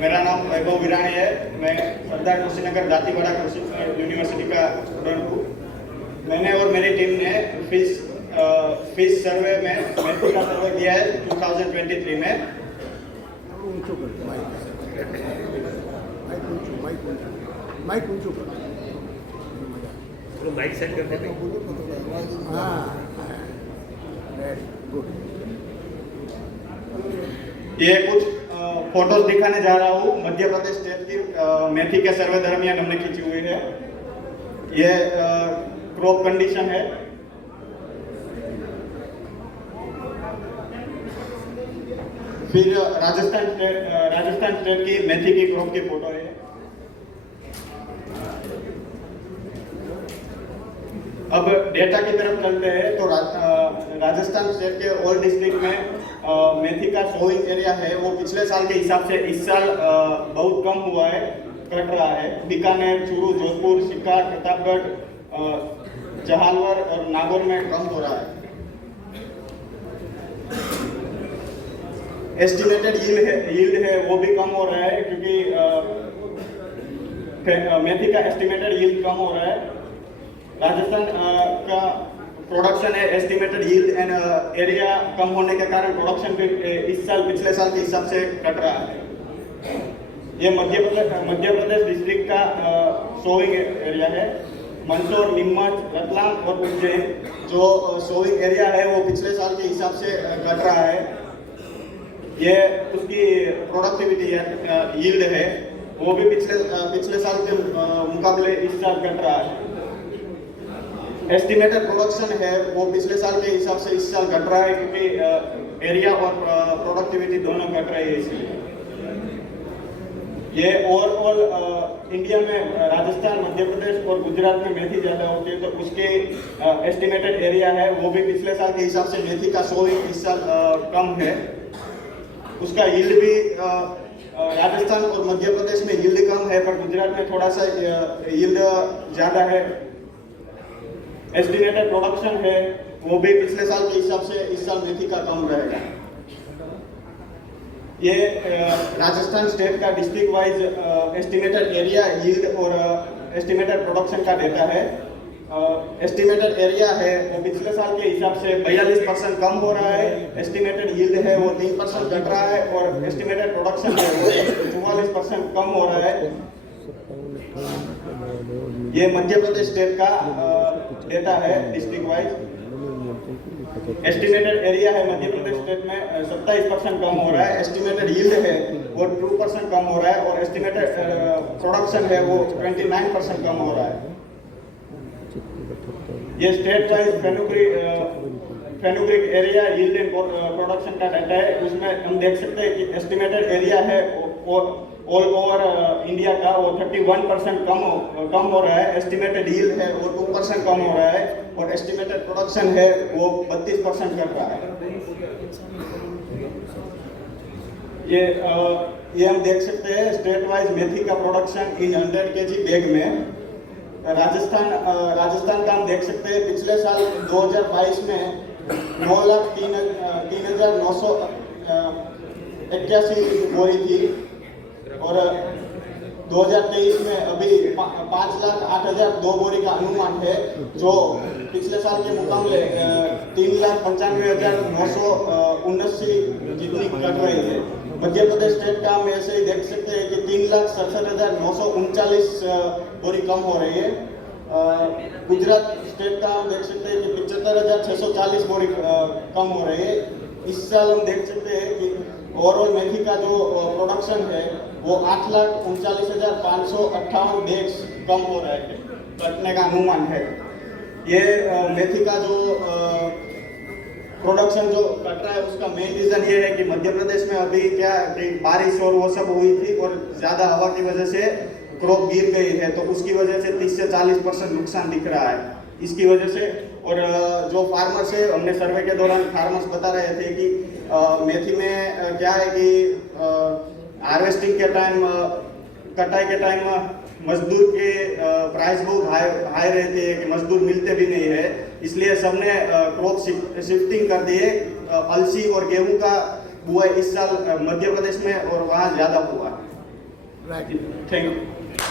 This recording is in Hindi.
मेरा नाम वैभव विराणी है। मैं सरदार कुशीनगर दातीवाड़ा कृषि यूनिवर्सिटी का स्टूडेंट हूँ। मैंने और मेरी टीम ने फिश सर्वे में मेथी का सर्वे किया है 2023 में। माइक सेट करते हैं। ये कुछ फोटोज दिखाने जा रहा हूँ। मध्य प्रदेश स्टेट की मेथी के सर्वे दरमियान हमने खींची हुई है। ये क्रॉप कंडीशन है। फिर राजस्थान स्टेट की मेथी की क्रॉप की फोटो है। अब डेटा की तरफ चलते हैं तो राजस्थान स्टेट के ऑल डिस्ट्रिक्ट में मेथी का सोइंग एरिया है वो पिछले साल के हिसाब से इस साल बहुत कम हुआ है, घट रहा है। बीकानेर, चूरू, जोधपुर, सिक्कर, प्रतापगढ़, जहालवर और नागौर में कम हो रहा है। एस्टिमेटेड यील्ड है वो भी कम हो रहा है क्योंकि मेथी का एस्टिमेटेड यील्ड कम हो रहा है। राजस्थान का प्रोडक्शन है एस्टिमेटेड यील्ड एंड एरिया कम होने के कारण प्रोडक्शन भी इस साल पिछले साल के हिसाब से घट रहा है। ये मध्य प्रदेश डिस्ट्रिक्ट का सोइंग एरिया है। मंदसौर, नीमच, रतलाम और उज्जैन जो सोइंग एरिया है वो पिछले साल के हिसाब से घट रहा है। ये उसकी प्रोडक्टिविटी है, यील्ड है वो भी पिछले साल के मुकाबले इस साल घट रहा है। एस्टिमेटेड प्रोडक्शन है वो पिछले साल के हिसाब से इस साल घट रहा है क्योंकि एरिया और प्रोडक्टिविटी दोनों घट रही है। इसलिए ये ओवरऑल इंडिया में राजस्थान, मध्य प्रदेश और गुजरात में मेथी ज़्यादा होती है तो उसके एस्टिमेटेड एरिया है वो भी पिछले साल के हिसाब से मेथी का सोइंग इस साल कम है। उसका यील्ड भी राजस्थान और मध्य प्रदेश में यील्ड कम है पर गुजरात में थोड़ा सा यील्ड ज़्यादा है। एस्टिमेटेड प्रोडक्शन है वो भी पिछले साल के हिसाब से इस साल मेथी का कम रहेगा। ये राजस्थान स्टेट का district wise estimated area, yield और एस्टिमेटेड प्रोडक्शन का डेटा है। एस्टिमेटेड एरिया है वो पिछले साल के हिसाब से 42% कम हो रहा है। एस्टिमेटेड यील्ड है वो 3% घट रहा है और एस्टिमेटेड प्रोडक्शन है वो 44% कम हो रहा है। ये मध्य प्रदेश स्टेट का डेटा है डिस्ट्रिक्ट वाइज। एस्टिमेटेड एरिया है मध्य प्रदेश स्टेट में 27% कम हो रहा है। एस्टिमेटेड यील्ड है वो 2% कम हो रहा है और एस्टिमेटेड प्रोडक्शन है वो 29% कम हो रहा है। ये state wise fenugreek area, yield and production का डाटा है। उसमें हम देख सकते हैं कि एस्टिमेटेड एरिया है ऑल ओवर इंडिया का वो 31% कम हो रहा है। एस्टिमेटेड यील्ड है वो 2% कम हो रहा है और एस्टिमेटेड प्रोडक्शन है वो 32% कर रहा है। ये हम देख सकते हैं स्टेट वाइज मेथी का प्रोडक्शन इन 100 kg बैग में। राजस्थान का हम देख सकते हैं पिछले साल 2022 में 9,03,981 बोरी थी और 2023 में अभी 5,08,002 बोरी का अनुमान है जो पिछले साल के मुकाबले 3,95,979 जितनी घट रही है। मध्य प्रदेश स्टेट का हम ऐसे ही देख सकते हैं कि 3,67,939 बोरी कम हो रही है। गुजरात स्टेट का हम देख सकते हैं कि 75,640 बोरी कम हो रही है। इस साल हम देख सकते हैं कि ओवरऑल मेथी का जो प्रोडक्शन है वो 8,39,558 बैग्स कम हो रहा है, घटने का अनुमान है। ये मेथी का जो प्रोडक्शन जो घट रहा है उसका मेन रीजन ये है कि मध्य प्रदेश में अभी क्या बारिश और वो सब हुई थी और ज़्यादा हवा की वजह से क्रॉप गिर गई है तो उसकी वजह से 30 से 40% नुकसान दिख रहा है इसकी वजह से। और जो फार्मर्स है, हमने सर्वे के दौरान फार्मर्स बता रहे थे कि मेथी में क्या है कि हार्वेस्टिंग के टाइम, कटाई के टाइम मजदूर के प्राइस बहुत हाई रहती है कि मजदूर मिलते भी नहीं है, इसलिए सबने क्रॉप शिफ्टिंग कर दी है। अलसी और गेहूं का बुआई इस साल मध्य प्रदेश में और वहाँ ज़्यादा हुआ। राइट। Thank you.